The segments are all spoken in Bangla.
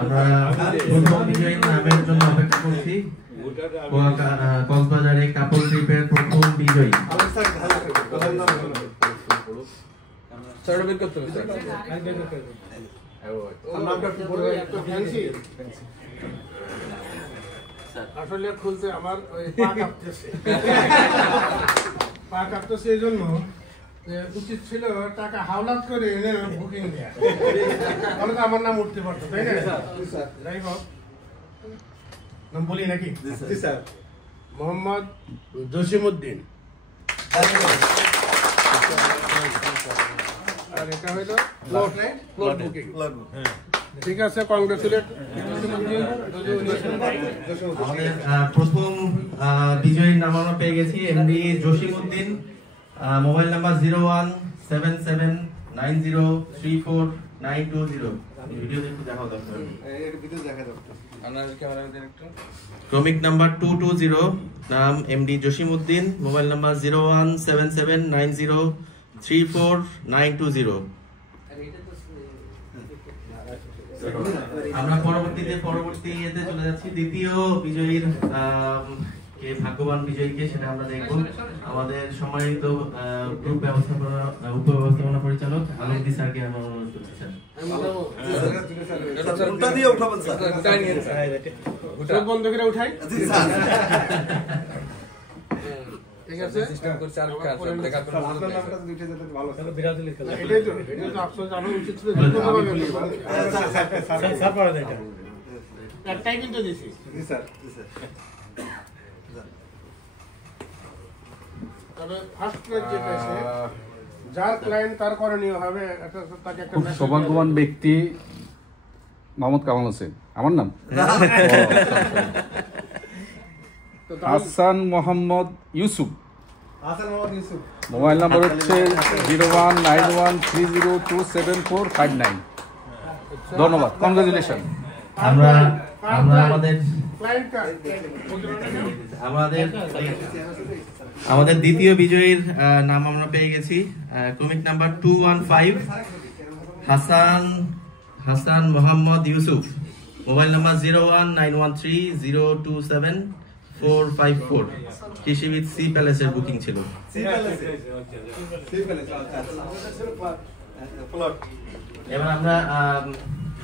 আমরা প্রথম বিজয়ী নামের জন্য অপেক্ষা করছি। কক্সবাজারে কাপল ট্রিপের প্রথম বিজয়ী আসলে খুলতে আমার পা কাঁপতেছে এই জন্য উচিত ছিল টাকা হাওলাত করে এনে বুকিং দেয়া, তাহলে তো আমার নাম উঠতে পারতো, তাই না? যাই হোক, নাম বলি নাকি? মোহাম্মদ জসিমউদ্দিন। আর এটা হইলো প্লট বুকিং। ঠিক আছে, কংগ্রেচুলেট। আমাদের প্রথম বিজয়ীর নাম আমরা পেয়ে গেছি MD Jasimuddin. Mobile number 01779034920। Video একটু দেখাও দরকার। ক্রমিক নাম্বার 220, নাম এমডি জসিমউদ্দিন, মোবাইল নাম্বার 01779034920। আমরা পরবর্তীতে চলে যাচ্ছি দ্বিতীয় বিজয়ীর কে ভাগ্যবান বিজয়ীকে, সেটা আমরা দেখব। আমাদের সম্মানিত গ্রুপ উপব্যবস্থাপনা পরিচালক আলমগীর স্যারকে আমরা অনুরোধ করছি। স্যার বন্ধ করে উঠাই। ঠিক আছে, একটাই কিন্তু দিছি। তবে ফার্স্ট প্রাইজ যে পেয়েছে, যার ক্লায়েন্ট তার করণীয় হবে, তাকে একটা সৌভাগ্যবান ব্যক্তি মোহাম্মদ কামাল হোসেন, আমার নাম হাসান মোহাম্মদ ইউসুফ। মোবাইল নাম্বার হচ্ছে 0191302745 ধন্যবাদ, কংগ্রেচুলেশন। আমাদের দ্বিতীয় বিজয়ীর নাম আমরা পেয়ে গেছি। ক্রমিক number 215, Hasan Mohammad Yusuf, mobile number 01913027454। কৃষিবিদ সি প্যালেসের বুকিং ছিল। এবার আমরা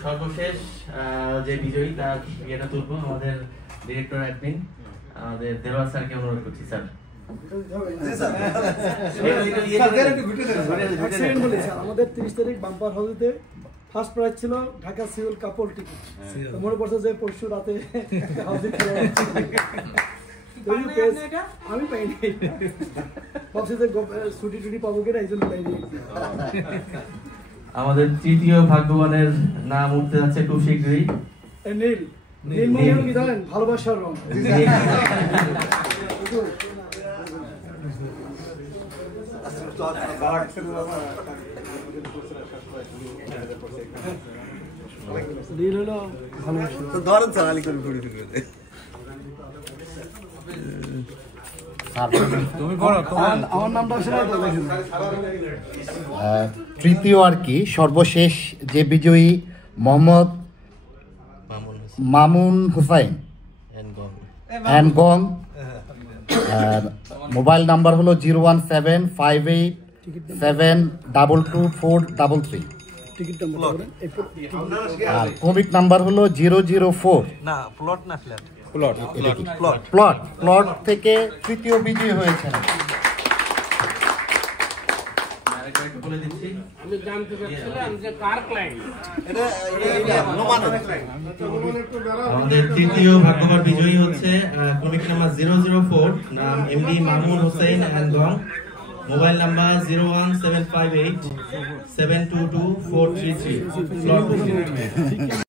সর্বশেষ যে বিজয়ী তার ইয়েটা তুলবো। আমাদের ডিরেক্টর অ্যাডমিন আমাদের দেলোয়ার স্যারকে অনুরোধ করছি। স্যার আমাদের 30 তারিখ বাম্পার হাউসে ফার্স্ট প্রাইজ ছিল ঢাকা সিভিল কাপল টিকিট। মনে পড়ছে যে পরশু রাতে আমি পাইনি, ভাবছি যে ছুটি টুটি পাবো কিনা, এই জন্য পাইনি। আমাদের তৃতীয় ভাগ্যবানের নাম উঠতে যাচ্ছে খুব শীঘ্রই। নীল। নীল মানে কি জানেন? ভালোবাসার রং। নীল হলো ভালোবাসা। তো ধরেন স্যার আলী করে ঘুরে ঘুরে তৃতীয় আর কি সর্বশেষ যে বিজয়ী মোহাম্মদ মামুন হুসাইন এনগং। মোবাইল নাম্বার হলো 01758722433। আর ক্রমিক নাম্বার হলো 004। প্লট থেকে তৃতীয় বিজয়ী হয়েছেন। আমাদের তৃতীয় ভাগ্যবান বিজয়ী হচ্ছে ক্রমিক নাম্বার 004, নাম এমডি মামুন হোসেন এনগং, মোবাইল নাম্বার 01758722433।